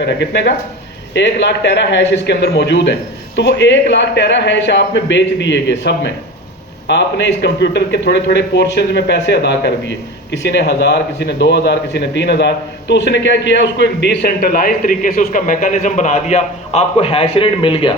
है कितने का 1 लाख टेरा हैश इसके अंदर मौजूद है। तो वो 1 लाख टेरा हैश आप में बेच दिए गए, सब में आपने इस कंप्यूटर के थोड़े थोड़े पोर्शंस में पैसे अदा कर दिए, किसी ने 1000, किसी ने 2000, किसी ने 3000। तो उसने क्या किया, उसको एक डिसेंट्रलाइज तरीके से उसका मैकेनिज्म बना दिया, आपको हैश रेट मिल गया।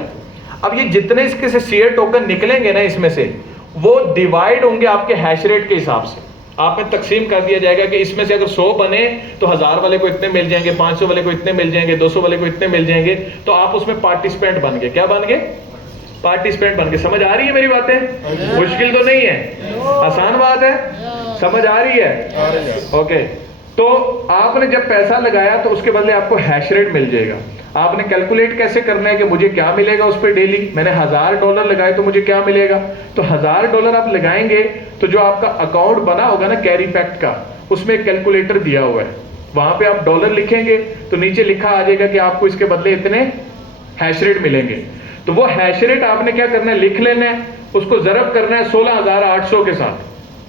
अब ये जितने इसके से शेयर टोकन निकलेंगे ना, इसमें से वो डिवाइड होंगे आपके हैश रेट के हिसाब से। आप में तकसीम कर दिया जाएगा कि इसमें से अगर 100 बने तो 1000 वाले को इतने मिल जाएंगे, 500 वाले को इतने मिल जाएंगे, 200 वाले को इतने मिल जाएंगे। तो आप उसमें पार्टिसिपेंट बन गए। क्या बन गए? पार्टिसिपेंट बन गए। समझ आ रही है मेरी बातें? मुश्किल तो नहीं है, आसान बात है, समझ आ रही है? ओके। तो आपने जब पैसा लगाया तो उसके बदले आपको हैश रेट मिल जाएगा। आपने कैलकुलेट कैसे करना है कि मुझे क्या मिलेगा उस पर डेली। मैंने $1000 लगाए तो मुझे क्या मिलेगा। तो $1000 आप लगाएंगे तो जो आपका अकाउंट बना होगा ना कैरी पैक्ट का, उसमें एक कैलकुलेटर दिया हुआ है, वहां पे आप डॉलर लिखेंगे तो नीचे लिखा आ जाएगा कि आपको इसके बदले इतने हैश रेट मिलेंगे। तो वो हैश रेट आपने क्या करना है, लिख लेना है, उसको ज़रब करना है 16800 के साथ,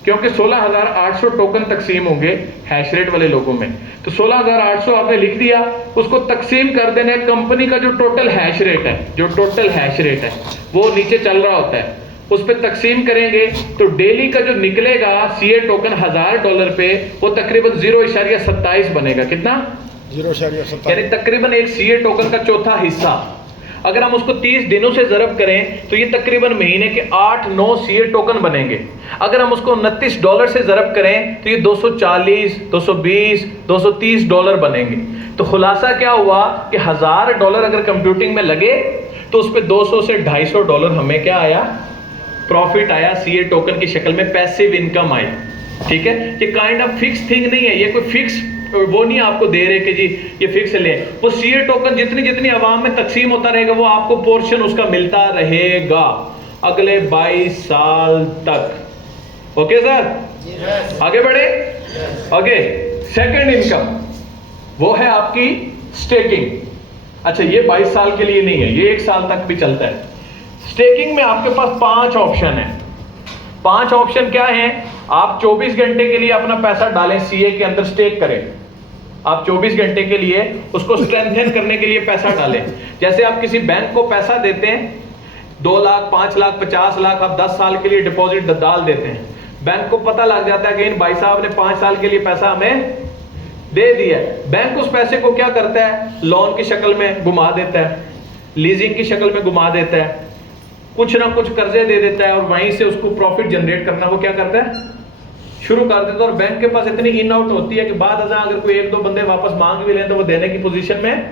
क्योंकि 16800 टोकन तकसीम होंगे हैश रेट वाले लोगों में। तो 16800 आपने लिख दिया, उसको तकसीम कर देना है कंपनी का जो टोटल हैश रेट है, जो टोटल हैश रेट है वो नीचे चल रहा होता है, उस पर तकसीम करेंगे तो डेली का जो निकलेगा सीए टोकन $1000 पे, वो तकरीबन 0.27 बनेगा। कितना? 0.27, यानी तकरीबन एक सीए टोकन का चौथा हिस्सा। अगर हम उसको 30 दिनों से ज़रब करें तो ये तकरीबन महीने के 8-9 सीए टोकन बनेंगे। अगर हम उसको $29 से ज़रब करें तो ये $240, $220, $230 बनेंगे। तो खुलासा क्या हुआ कि $1000 अगर कंप्यूटिंग में लगे तो उस पर $200 से $250 हमें क्या आया, प्रॉफिट आया, सीए टोकन की शक्ल में पैसिव इनकम आई। ठीक है, ये काइंड ऑफ फिक्स थिंग नहीं है, ये कोई फिक्स वो नहीं आपको दे रहे कि जी ये फिक्स ले। वो सीए टोकन जितनी जितनी आवाम में तकसीम होता रहेगा वो आपको पोर्शन उसका मिलता रहेगा अगले 22 साल तक। ओके सर, आगे बढ़े। ओके, सेकंड इनकम वो है आपकी स्टेकिंग। अच्छा, ये 22 साल के लिए नहीं है, ये 1 साल तक भी चलता है। स्टेकिंग में आपके पास 5 ऑप्शन है। 5 ऑप्शन क्या है? आप 24 घंटे के लिए अपना पैसा डालें, सीए के अंदर स्टेक करें। आप 24 घंटे के लिए उसको स्ट्रेंथन करने के लिए पैसा डालें। जैसे आप किसी बैंक को पैसा देते हैं 2 लाख, 5 लाख, 50 लाख, आप 10 साल के लिए डिपॉजिट डाल देते हैं। बैंक को पता लग जाता है कि इन भाई साहब ने 5 साल के लिए पैसा हमें दे दिया। बैंक उस पैसे को क्या करता है, लोन की शक्ल में घुमा देता है, लीजिंग की शक्ल में घुमा देता है, कुछ ना कुछ कर्जे दे देता है और वहीं से उसको प्रॉफिट जनरेट करना वो क्या करता है, शुरू कर देता है। और बैंक के पास इतनी इन आउट होती है कि बाद अगर कोई 1-2 बंदे वापस मांग भी लें तो वो देने की पोजीशन में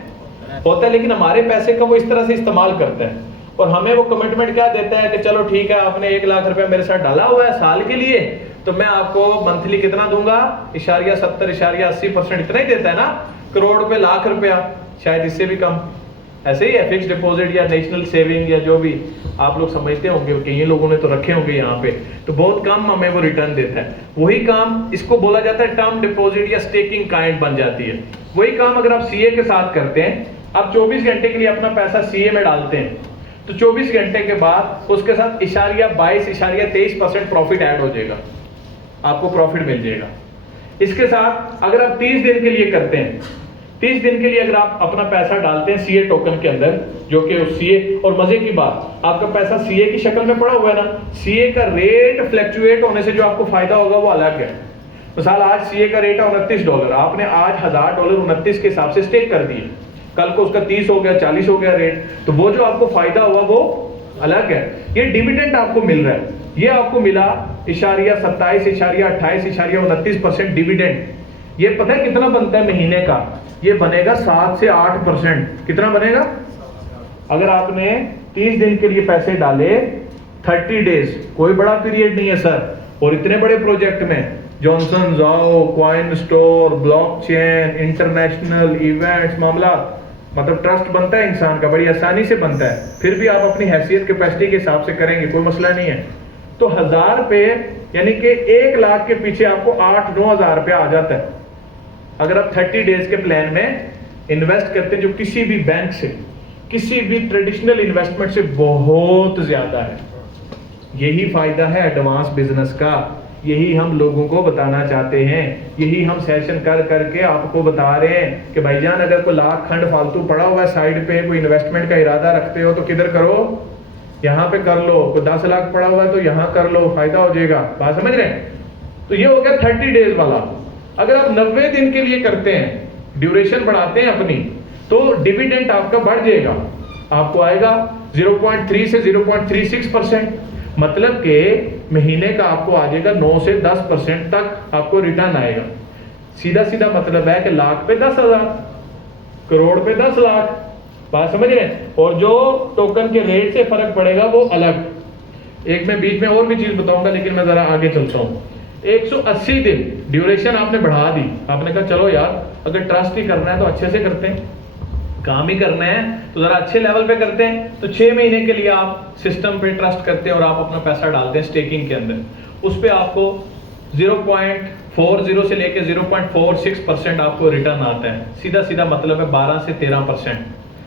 होता है। लेकिन हमारे पैसे का वो इस तरह से इस्तेमाल करता है और हमें वो कमिटमेंट क्या देता है कि चलो ठीक है, आपने 1 लाख रुपया मेरे साथ डाला हुआ है साल के लिए, तो मैं आपको मंथली कितना दूंगा, 70.80% इतना ही देता है ना। करोड़ पे लाख रुपया, शायद इससे भी कम। ऐसे ही है फिक्स डिपॉजिट या नेशनल सेविंग या जो भी आप लोग समझते होंगे, कई लोगों ने तो रखे होंगे यहाँ पे, तो बहुत कम हमें वो रिटर्न देता है। वही काम इसको बोला जाता है टर्म डिपॉजिट या स्टेकिंग काइंड बन जाती है। वही काम अगर आप सीए के साथ करते हैं, आप 24 घंटे के लिए अपना पैसा सीए में डालते हैं तो 24 घंटे के बाद उसके साथ 22.23% प्रॉफिट ऐड हो जाएगा, आपको प्रॉफिट मिल जाएगा। इसके साथ अगर आप 30 दिन के लिए करते हैं, 30 दिन के लिए अगर आप अपना पैसा डालते हैं सीए टोकन के अंदर, जो कि सीए, और मजे की बात आपका पैसा सीए की शक्ल में पड़ा हुआ है ना, सीए का रेट फ्लक्चुएट होने से जो आपको फायदा होगा वो अलग है। मिसाल आज सीए का रेट है $29, आपने आज $1000 29 के हिसाब से स्टेक कर दिए, कल को उसका 30 हो गया, 40 हो गया रेट, तो वो जो आपको फायदा हुआ वो अलग है। ये डिविडेंड आपको मिल रहा है, ये आपको मिला 27.28.29% डिविडेंड। ये पता है कितना बनता है महीने का? ये बनेगा 7 से 8%। कितना बनेगा? अगर आपने 30 दिन के लिए पैसे डाले, 30 डेज, कोई बड़ा पीरियड नहीं है सर, और इतने बड़े प्रोजेक्ट में जॉनसन जाओ, coin store, blockchain, international events, मामला, मतलब ट्रस्ट बनता है इंसान का, बड़ी आसानी से बनता है। फिर भी आप अपनी हैसियत कैपेसिटी के हिसाब से करेंगे, कोई मसला नहीं है। तो 1000 पे यानी कि 1 लाख के पीछे आपको 8-9 हज़ार रुपया आ जाता है अगर आप 30 डेज के प्लान में इन्वेस्ट करते हैं, जो किसी भी बैंक से, किसी भी ट्रेडिशनल इन्वेस्टमेंट से बहुत ज्यादा है। यही फायदा है एडवांस बिजनेस का, यही हम लोगों को बताना चाहते हैं, यही हम सेशन कर करके आपको बता रहे हैं कि भाईजान अगर कोई लाख खंड फालतू पड़ा हुआ है साइड पे, कोई इन्वेस्टमेंट का इरादा रखते हो तो किधर करो, यहाँ पे कर लो। कोई 10 लाख पड़ा हुआ है तो यहाँ कर लो, फायदा हो जाएगा। बात समझ रहे हैं? तो ये हो गया 30 डेज वाला। अगर आप 90 दिन के लिए करते हैं, ड्यूरेशन बढ़ाते हैं अपनी, तो डिविडेंड आपका बढ़ जाएगा, आपको आएगा 0.3 से 0.36%, मतलब के महीने का आपको आ जाएगा 9 से 10% तक आपको रिटर्न आएगा। सीधा सीधा मतलब है कि लाख पे 10,000, करोड़ पे 10 लाख। बात समझ रहे हैं? और जो टोकन के रेट से फर्क पड़ेगा वो अलग। एक मैं बीच में और भी चीज बताऊंगा, लेकिन मैं जरा आगे चलता हूँ। 180 दिन ड्यूरेशन आपने बढ़ा दी, आपने कहा चलो यार अगर ट्रस्ट ही करना है तो अच्छे से करते हैं, काम ही करना है तो जरा अच्छे लेवल पे करते हैं। तो 6 महीने के लिए आप सिस्टम पे ट्रस्ट करते हैं और आप अपना पैसा डालते हैं स्टेकिंग के अंदर। उस पे आपको 0.40 से लेके 0.46% आपको रिटर्न आता है। सीधा सीधा मतलब है 12 से 13%।